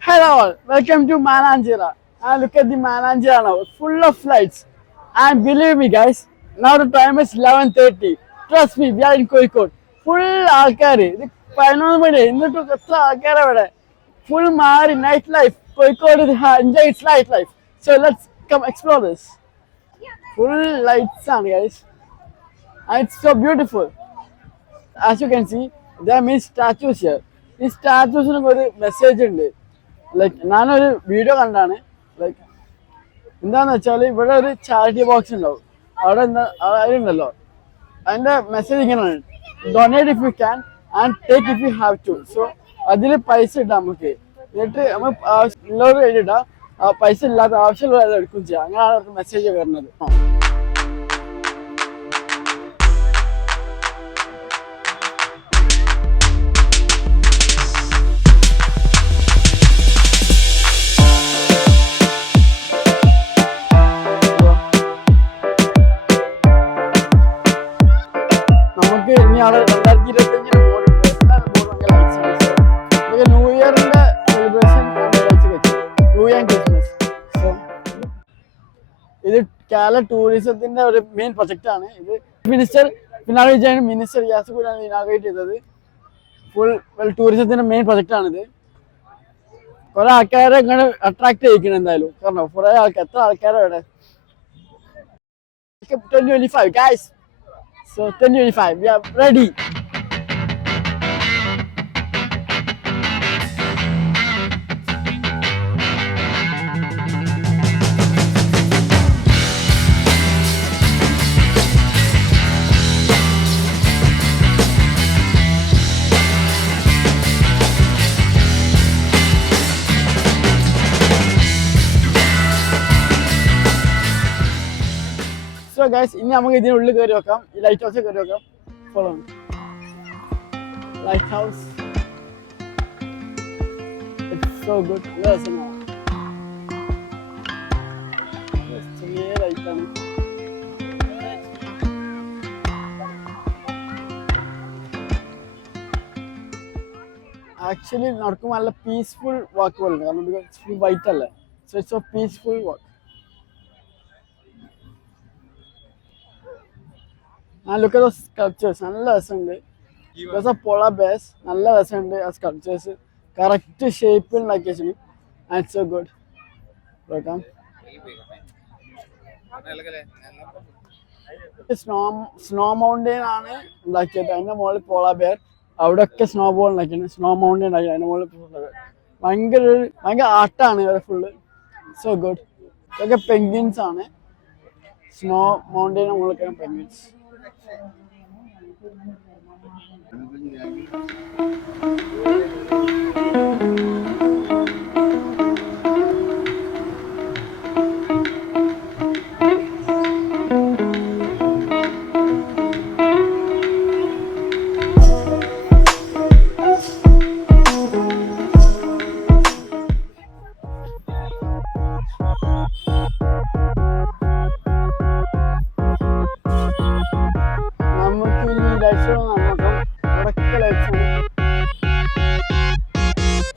Hello all, welcome to Malanjira. And look at the Malanjira now, full of lights. And believe me guys, now the time is 11:30. Trust me, we are in Kozhikode. Full ആൾക്കാര് ഇത് 11 മണി എന്നിട്ടും എത്ര ആൾക്കാരാ ഇവിടെ full മാറി night life Kozhikode enjoy its night life so let's come explore this full lights ആണ് guys and it's so beautiful. As you can see, there are many statues here. ഈ സ്റ്റാച്യൂസിനൊക്കെ ഒരു മെസ്സേജ് ഉണ്ട് ലൈക്ക് ഞാനൊരു വീഡിയോ കണ്ടാണ് like എന്താന്ന് വെച്ചാൽ ഇവിടെ ഒരു ചാരിറ്റി ബോക്സ് ഉണ്ടാവും അവിടെ എന്താ അതിലുണ്ടല്ലോ അതിൻ്റെ മെസ്സേജ് ഇങ്ങനെയാണ് donate if you can and take if you have to so അതിൽ പൈസ ഇടാം നമുക്ക് എന്നിട്ട് നമ്മൾ ഉള്ളവർ എഴുതിയിട്ടാൽ പൈസ ഇല്ലാത്ത ആവശ്യമുള്ള എടുക്കുകയും ചെയ്യാം അങ്ങനെയാണ് അവർക്ക് മെസ്സേജ് വരുന്നത്. നമുക്ക് ഇനി അവിടെ 2025 ന്യൂ ഇയറിന്റെ celebration new year Christmas. So ഇത് കേരള ടൂറിസത്തിന്റെ ഒരു മെയിൻ പ്രൊജക്റ്റ് ആണ്. ഇത് മിനിസ്റ്റർ പിണറായി വിജയൻ മിനിസ്റ്റർ റിയാസ് കൂടിയാണ് ഇനാഗ്രേറ്റ് ചെയ്തത്. ഫുൾ ടൂറിസത്തിന്റെ മെയിൻ പ്രൊജക്റ്റ് ആണിത്. കുറെ ആൾക്കാരെ ഇങ്ങനെ അട്രാക്ട് ചെയ്യിക്കണം എന്തായാലും കാരണം കുറെ ആൾക്കാർ എത്ര ആൾക്കാരെ ഇവിടെ 2025 guys. So 2025, we are ready. So guys, ഇനി നമുക്ക് ഇതിനുള്ളിൽ കയറി വെക്കാം. ഈ ലൈറ്റ് ഹൗസിൽ കയറി വെക്കാം. Follow light house. It's so good. ചെറിയ ലൈറ്റാണ്. ആക്ച്വലി നടക്കുമ്പോൾ നല്ല പീസ്ഫുൾ വാക്ക് പോലെ ഉണ്ട് കാരണം ബിക്കോസ് വൈറ്റ് അല്ലേ so it's A peaceful walk. look at those sculptures നല്ല രസമുണ്ട്. Those are polar bears. നല്ല രസമുണ്ട് ആ സ്കൾപ്ചേഴ്സ് കറക്റ്റ് ഷേപ്പിൽ ഉണ്ടാക്കിയ and so good. Welcome. Snow mountain ആണ് ഉണ്ടാക്കിയത്. അതിന്റെ മുകളിൽ പോളാർ ബെയർ അവിടെയൊക്കെ സ്നോ ബോൾ ഉണ്ടാക്കിയാണ്. സ്നോ മൗണ്ടെയിൻ ഉണ്ടാക്കി അതിന്റെ മുകളിൽ ഭയങ്കര ആർട്ടാണ് ഇവിടെ ഫുള്ള്. So good. ഇതൊക്കെ പെൻഗ്വിൻസ് ആണ്. സ്നോ മൗണ്ടെയിന് മുകളിലൊക്കെയാണ് പെൻഗ്വിൻസ്.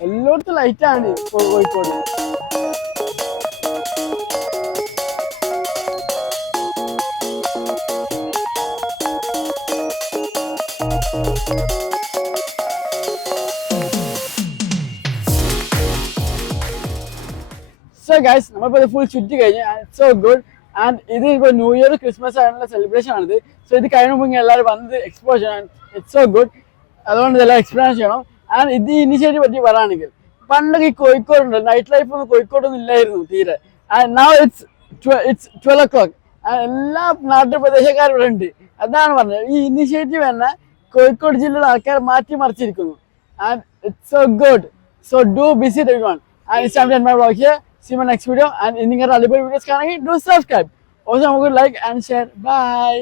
എല്ലായിടത്തും ലൈറ്റാണ് കോഴിക്കോട്. സോ ഗൈസ് നമ്മളിപ്പോൾ ഇത് ഫുൾ ചുറ്റി കഴിഞ്ഞ് സോ ഗുഡ്. ആൻഡ് ഇത് ഇപ്പോൾ ന്യൂ ഇയർ ക്രിസ്മസ് ആയിട്ടുള്ള സെലിബ്രേഷൻ ആണിത്. സോ ഇത് കഴിഞ്ഞ മുമ്പ് എല്ലാവരും വന്നത് എക്സ്പ്ലോർ ചെയ്യണം. It's so good. അതുകൊണ്ട് ഇതെല്ലാം എക്സ്പീരിയൻസ് ചെയ്യണം. ആൻഡ് ഇത് ഇനിഷ്യേറ്റീവ് പറ്റി പറയുകയാണെങ്കിൽ പണ്ടൊക്കെ ഈ കോഴിക്കോടുണ്ട് നൈറ്റ് ലൈഫ് ഒന്നും കോഴിക്കോടൊന്നും ഇല്ലായിരുന്നു തീരെ. And now it's 12 o'clock. എല്ലാ നാട്ടുപ്രദേശക്കാരും ഇവിടെ ഉണ്ട്. അതാണ് പറഞ്ഞത് ഈ ഇനിഷ്യേറ്റീവ് തന്നെ കോഴിക്കോട് ജില്ലയിലെ ആൾക്കാർ മാറ്റി മറിച്ചിരിക്കുന്നു. And it's so good. So do visit everyone. And it's time to end my vlog here. See you in my next video. And നിങ്ങളുടെ അടിപൊളി വീഡിയോസ് കാണണമെങ്കിൽ do subscribe. Also നമുക്ക് like and share. Bye.